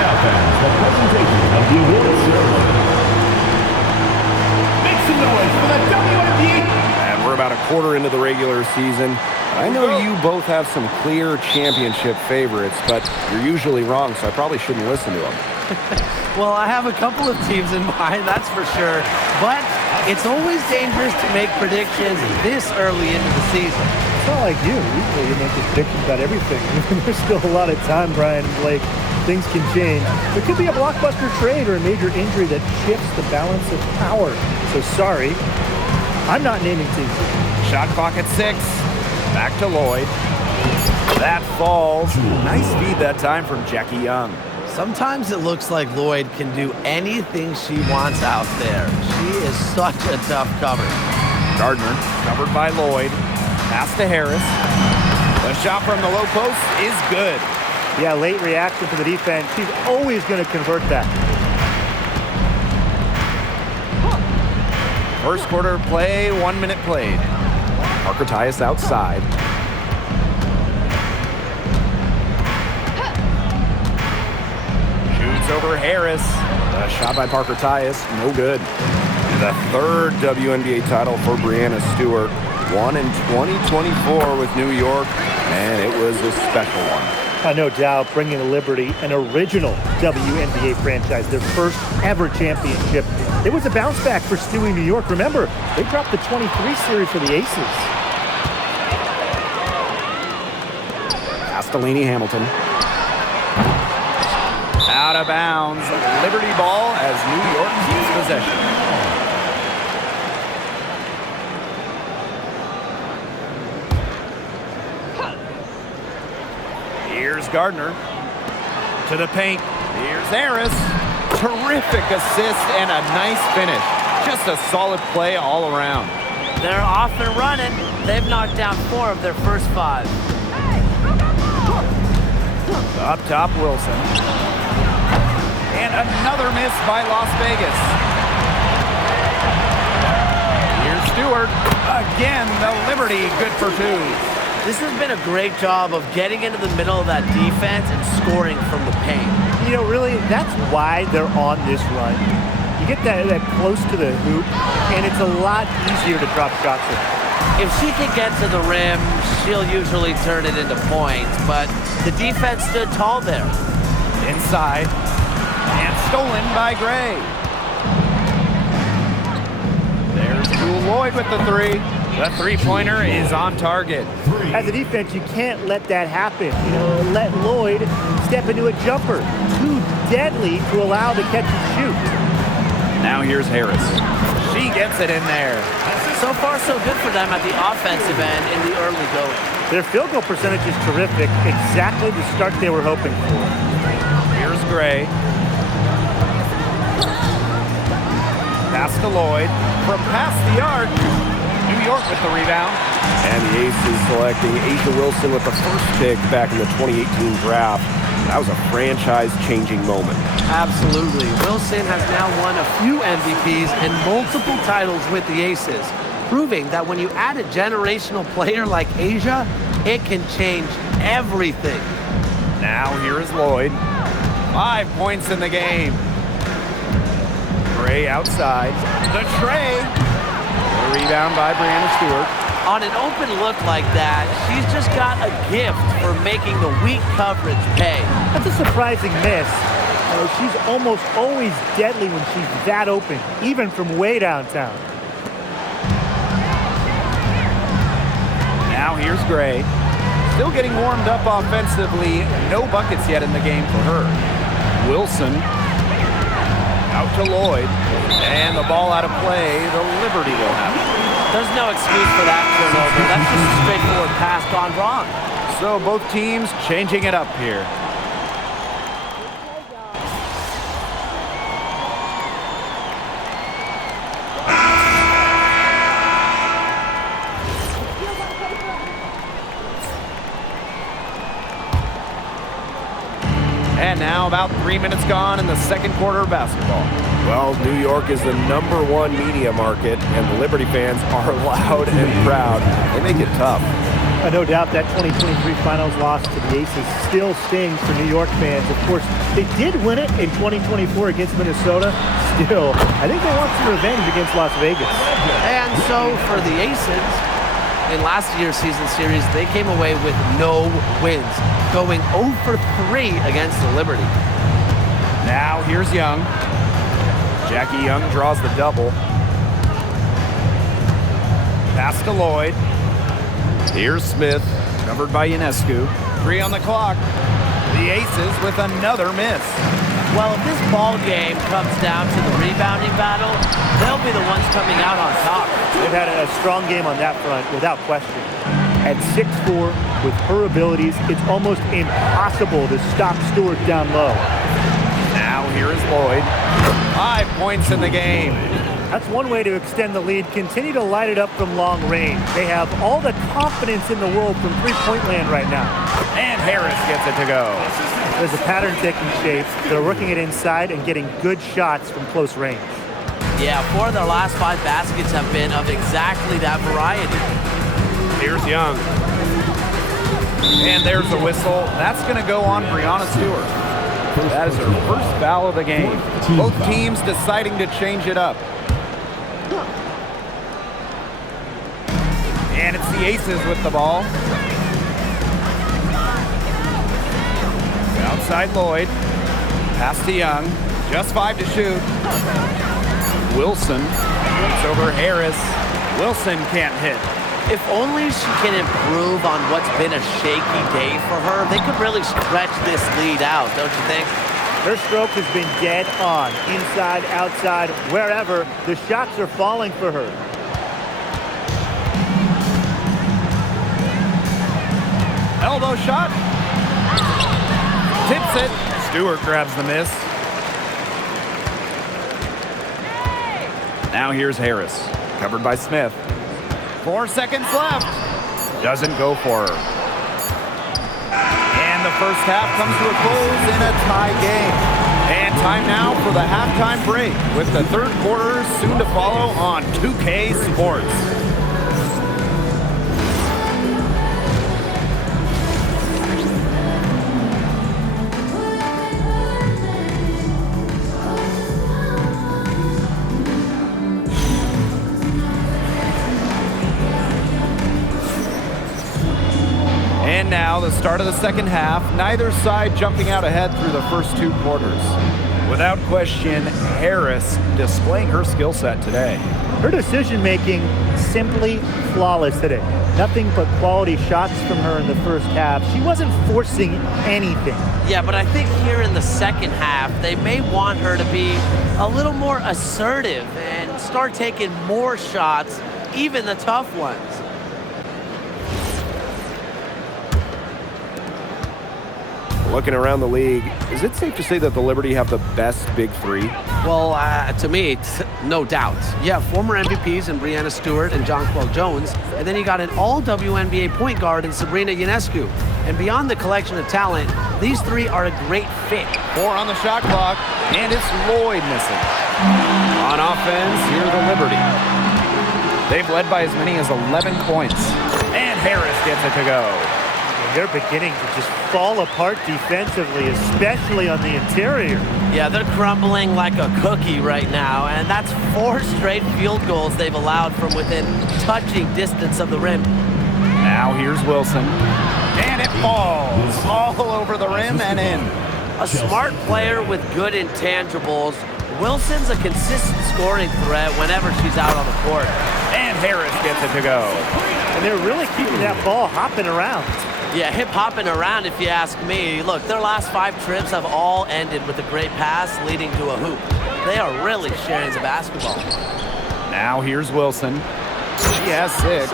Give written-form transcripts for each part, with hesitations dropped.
now, fans, the presentation of the awards ceremony. Make some noise for the WNBA. And we're about a quarter into the regular season. I know you both have some clear championship favorites, but you're usually wrong, so I probably shouldn't listen to them. Well, I have a couple of teams in mind, that's for sure. But it's always dangerous to make predictions this early into the season. It's not like you. Usually you make predictions about everything. There's still a lot of time, Brian and Blake. Things can change. There could be a blockbuster trade or a major injury that shifts the balance of power. So sorry, I'm not naming teams. Shot clock at 6. Back to Lloyd. That falls. Nice speed that time from Jackie Young. Sometimes it looks like Lloyd can do anything she wants out there. She is such a tough cover. Gardner covered by Lloyd. Pass to Harris. The shot from the low post is good. Yeah, late reaction to the defense. She's always going to convert that. First quarter play, 1 minute played. Parker Tyus outside. Shoots over Harris. A shot by Parker Tyus, no good. The third WNBA title for Breanna Stewart. Won in 2024 with New York, and it was a special one. No doubt, bringing to Liberty an original WNBA franchise, their first ever championship. It was a bounce back for Stewie New York. Remember, they dropped the 23 series for the Aces. Delaney Hamilton. Out of bounds. Liberty ball as New York keeps possession. Here's Gardner. To the paint. Here's Harris. Terrific assist and a nice finish. Just a solid play all around. They're off and running. They've knocked down 4 of their first 5. Up top, Wilson. And another miss by Las Vegas. Here's Stewart. Again, the Liberty good for 2. This has been a great job of getting into the middle of that defense and scoring from the paint. You know, really, that's why they're on this run. You get that close to the hoop, and it's a lot easier to drop shots in. If she can get to the rim, she'll usually turn it into points, but the defense stood tall there. Inside, and stolen by Gray. There's Jewel Lloyd with the 3. The three-pointer is on target. As a defense, you can't let that happen. You know, let Lloyd step into a jumper. Too deadly to allow the catch and shoot. Now here's Harris. She gets it in there. So far, so good for them at the offensive end in the early going. Their field goal percentage is terrific. Exactly the start they were hoping for. Here's Gray. Pass to Lloyd. From past the arc. New York with the rebound. And the Aces selecting A'ja Wilson with the first pick back in the 2018 draft. That was a franchise-changing moment. Absolutely. Wilson has now won a few MVPs and multiple titles with the Aces, proving that when you add a generational player like A'ja, it can change everything. Now here is Lloyd. 5 points in the game. Gray outside. The tray. The rebound by Breanna Stewart. On an open look like that, she's just got a gift for making the weak coverage pay. That's a surprising miss. She's almost always deadly when she's that open, even from way downtown. Now here's Gray. Still getting warmed up offensively. No buckets yet in the game for her. Wilson. Out to Lloyd. And the ball out of play. The Liberty will have it. There's no excuse for that turnover. That's just a straightforward pass gone wrong. So both teams changing it up here. And now about 3 minutes gone in the second quarter of basketball. Well, New York is the #1 media market, and the Liberty fans are loud and proud. They make it tough. No doubt that 2023 finals loss to the Aces still stings for New York fans. Of course, they did win it in 2024 against Minnesota. Still, I think they want some revenge against Las Vegas. And so for the Aces, in last year's season series, they came away with no wins, going 0 for 3 against the Liberty. Now here's Young. Jackie Young draws the double. Pass to Lloyd. Here's Smith, covered by Ionescu. 3 on the clock. The Aces with another miss. Well, if this ball game comes down to the rebounding battle, they'll be the ones coming out on top. They've had a strong game on that front, without question. At 6'4", with her abilities, it's almost impossible to stop Stewart down low. Now here is Lloyd. 5 points in the game. That's one way to extend the lead. Continue to light it up from long range. They have all the confidence in the world from three-point land right now. And Harris gets it to go. There's a pattern taking shape. They're working it inside and getting good shots from close range. Yeah, 4 of their last 5 baskets have been of exactly that variety. Here's Young. And there's the whistle. That's going to go on Breanna Stewart. That is her first foul of the game. Both teams deciding to change it up. And it's the Aces with the ball. Outside Lloyd. Pass to Young. Just 5 to shoot. Wilson beats over Harris. Wilson can't hit. If only she can improve on what's been a shaky day for her, they could really stretch this lead out, don't you think? Her stroke has been dead on. Inside, outside, wherever. The shots are falling for her. Elbow shot. Tips it. Stewart grabs the miss. Now here's Harris. Covered by Smith. 4 seconds left. Doesn't go for her. And the first half comes to a close in a tie game. And time now for the halftime break, with the third quarter soon to follow on 2K Sports. And now the start of the second half, neither side jumping out ahead through the first 2 quarters. Without question, Harris displaying her skill set today. Her decision-making simply flawless today. Nothing but quality shots from her in the first half. She wasn't forcing anything. Yeah, but I think here in the second half, they may want her to be a little more assertive and start taking more shots, even the tough ones. Looking around the league, is it safe to say that the Liberty have the best big three? Well, to me, no doubt. You have former MVPs in Breanna Stewart and Jonquel Jones, and then you got an all-WNBA point guard in Sabrina Ionescu. And beyond the collection of talent, these 3 are a great fit. 4 on the shot clock, and it's Lloyd missing. On offense, here are the Liberty. They've led by as many as 11 points. And Harris gets it to go. They're beginning to just fall apart defensively, especially on the interior. Yeah, they're crumbling like a cookie right now, and that's 4 straight field goals they've allowed from within touching distance of the rim. Now here's Wilson. And it falls all over the rim and in. A smart player with good intangibles, Wilson's a consistent scoring threat whenever she's out on the court. And Harris gets it to go. And they're really keeping that ball hopping around. Yeah, hip-hopping around if you ask me. Look, their last 5 trips have all ended with a great pass leading to a hoop. They are really sharing the basketball. Now here's Wilson. She has 6.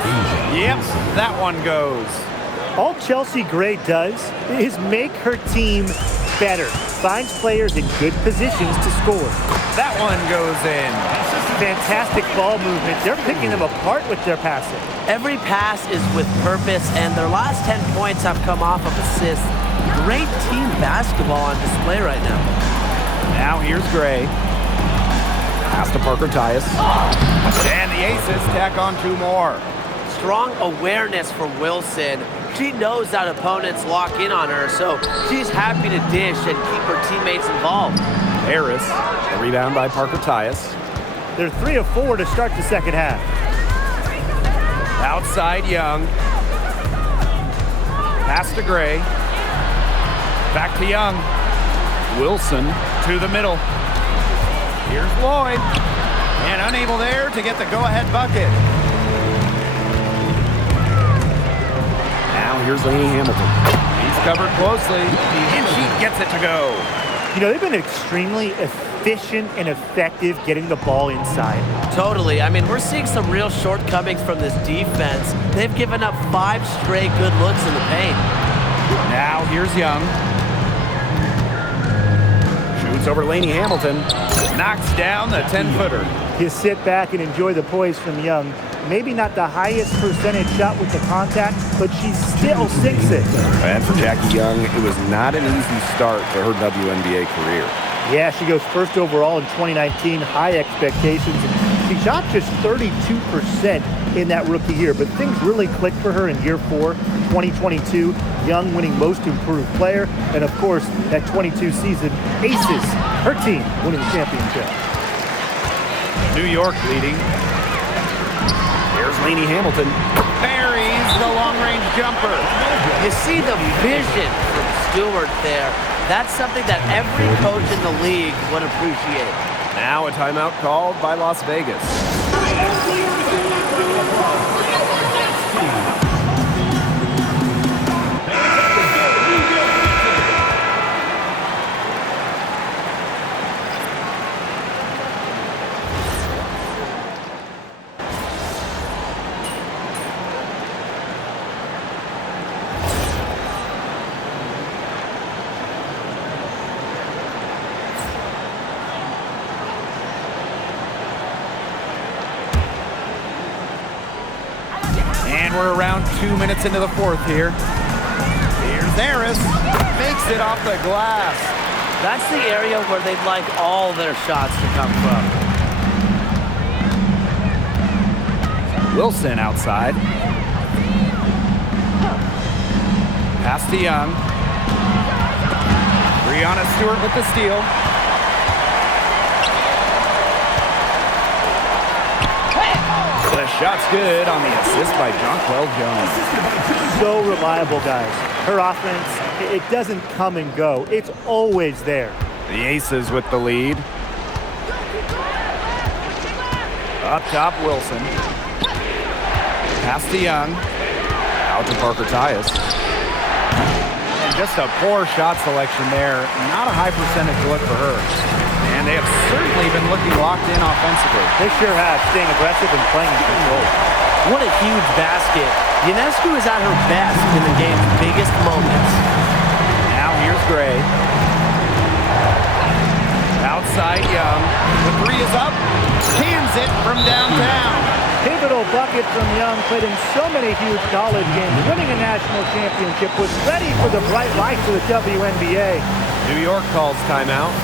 Yep, that one goes. All Chelsea Gray does is make her team better. Finds players in good positions to score. That one goes in. Fantastic ball movement. They're picking them apart with their passing. Every pass is with purpose, and their last 10 points have come off of assists. Great team basketball on display right now. Now here's Gray. Pass to Parker Tyus. And the Aces tack on 2 more. Strong awareness from Wilson. She knows that opponents lock in on her, so she's happy to dish and keep her teammates involved. Harris, a rebound by Parker Tyus. They're 3 of 4 to start the second half. Outside Young. Pass to Gray. Back to Young. Wilson to the middle. Here's Lloyd. And unable there to get the go-ahead bucket. Now here's Lainey Hamilton. He's covered closely, and she gets it to go. You know, they've been extremely efficient and effective getting the ball inside. Totally. I mean, we're seeing some real shortcomings from this defense. They've given up 5 straight good looks in the paint. Now here's Young. Shoots over Lainey Hamilton. Knocks down the 10-footer. You sit back and enjoy the poise from Young. Maybe not the highest percentage shot with the contact, but she still sinks it. And for Jackie Young, it was not an easy start to her WNBA career. Yeah, she goes first overall in 2019, high expectations. She shot just 32% in that rookie year, but things really clicked for her in year 4, 2022. Young winning most improved player, and of course, that 22 season, Aces, her team winning the championship. New York leading. There's Lainey Hamilton. Buries the long-range jumper. You see the vision from Stewart there. That's something that every coach in the league would appreciate. Now a timeout called by Las Vegas. And we're around 2 minutes into the 4th here. Here's Harris. Makes it off the glass. That's the area where they'd like all their shots to come from. Wilson outside. Pass to Young. Breonna Stewart with the steal. The shot's good on the assist by Jonquel Jones. So reliable, guys. Her offense, it doesn't come and go. It's always there. The Aces with the lead. Up top, Wilson. Pass to Young. Out to Parker Tyus. And just a poor shot selection there. Not a high percentage look for her. And they have certainly been looking locked in offensively. They sure have, staying aggressive and playing in control. What a huge basket. Ionescu is at her best in the game's biggest moments. Now here's Gray. Outside Young. The 3 is up. Cans it from downtown. Pivotal bucket from Young, played in so many huge college games, winning a national championship, was ready for the bright lights of the WNBA. New York calls timeout.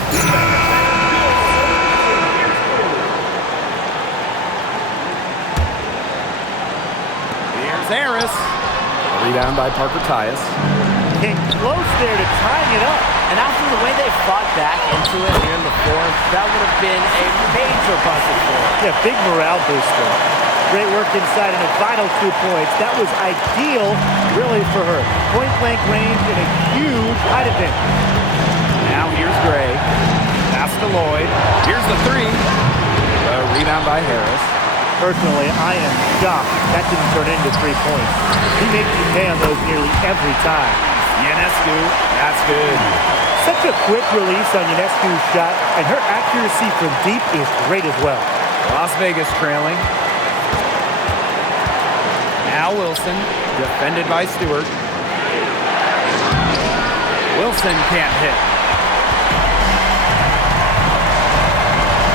Here's Harris. A rebound by Parker Tyus. Came close there to tying it up. And after the way they fought back into it here in the 4th, that would have been a major bucket for them. Yeah, big morale booster. Great work inside and a vital 2 points. That was ideal, really, for her. Point-blank range and a huge height advantage. Now here's Gray. Pass to Lloyd. Here's the 3. A rebound by Harris. Personally, I am shocked that didn't turn into 3 points. He makes you pay on those nearly every time. Ionescu, that's good. Such a quick release on Ionescu's shot, and her accuracy from deep is great as well. Las Vegas trailing. Now Wilson, defended by Stewart. Wilson can't hit.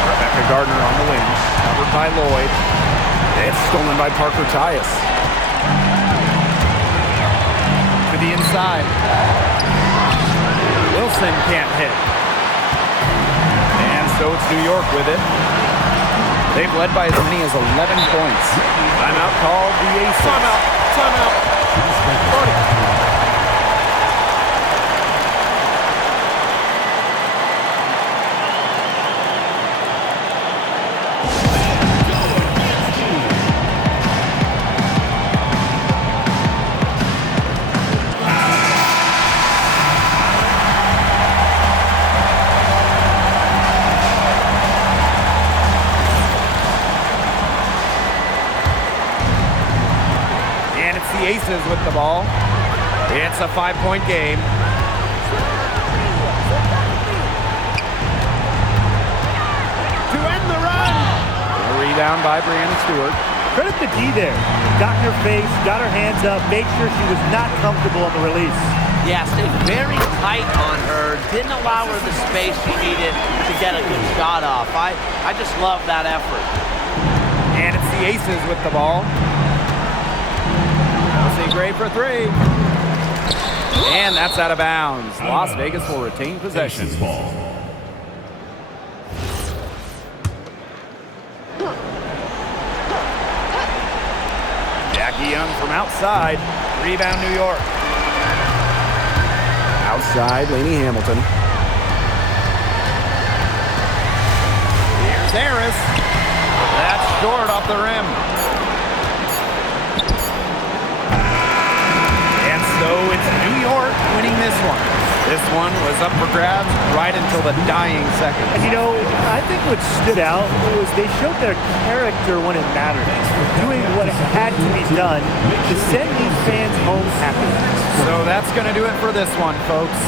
Rebecca Gardner on the wing, covered by Lloyd. It's stolen by Parker Tyus. To the inside. Wilson can't hit. And so it's New York with it. They've led by as many as 11 points. Timeout called the Aces. Timeout. The Aces with the ball. It's a 5-point game. To end the run. A rebound by Brianna Stewart. Credit the D there. Got in her face, got her hands up, made sure she was not comfortable on the release. Yeah, stayed very tight on her. Didn't allow her the space she needed to get a good shot off. I just love that effort. And it's the Aces with the ball. Chelsea Gray for three. And that's out of bounds. Las Vegas will retain possession. Ball. Jackie Young from outside. Rebound New York. Outside, Lainey Hamilton. Here's Harris. That's short off the rim. And so it's New York winning this one. This one was up for grabs right until the dying second. And you know, I think what stood out was they showed their character when it mattered, doing what had to be done to send these fans home happy. So that's going to do it for this one, folks.